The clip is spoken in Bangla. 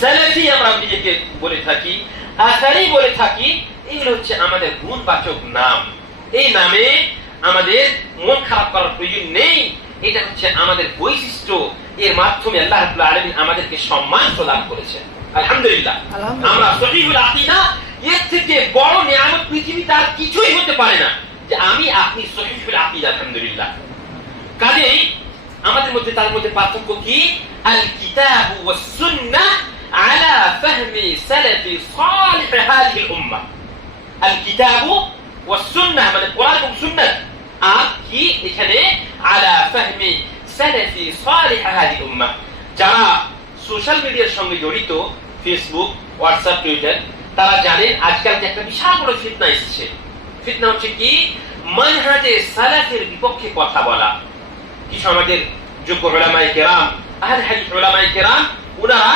সালাফি আমরা নিজেকে বলে থাকি, আসারি বলে থাকি, এগুলো হচ্ছে আমাদের গুণবাচক নাম। এই নামে আমাদের মন খারাপ করার প্রয়োজন নেই, এটা হচ্ছে আমাদের বৈশিষ্ট্য। এর মাধ্যমে আল্লাহ রাব্বুল আলামিন আমাদেরকে সম্মান প্রদান করেছেন। আলহামদুলিল্লাহ, আমরা সহিহুল আকীদা, এর থেকে বড় নিয়ামত পৃথিবীতে আর কিছুই হতে পারে না, যে আমি আপনি সহিহুল আকীদা। আলহামদুলিল্লাহ। কাজেই আমাদের মধ্যে তার মধ্যে পার্থক্য কি? আল কিতাবু ওয়াস সুন্নাহ আলা ফাহমি সালাফি সালিহ হাযিহিল উম্মাহ। আল কিতাবু ওয়াস সুন্নাহ মানে কোরআন এবং সুন্নাহ, আর কি এখানে আলা ফাহমি সালাফি সালিহ হাযিহিল উম্মাহ। যারা সোশ্যাল মিডিয়ার সঙ্গে জড়িত, ফেসবুক, হোয়াটসঅ্যাপ, টুইটার, তারা জানেন আজকাল যে একটা বিশাল বড় ফিতনা এসেছে। ফিতনা হচ্ছে কি? মানহাজে সালাফের বিপক্ষে কথা বলা। কিছু আমাদের যোগ্য উলামায়ে কেরাম, আহলে হাদিস উলামায়ে কেরাম, ওনারা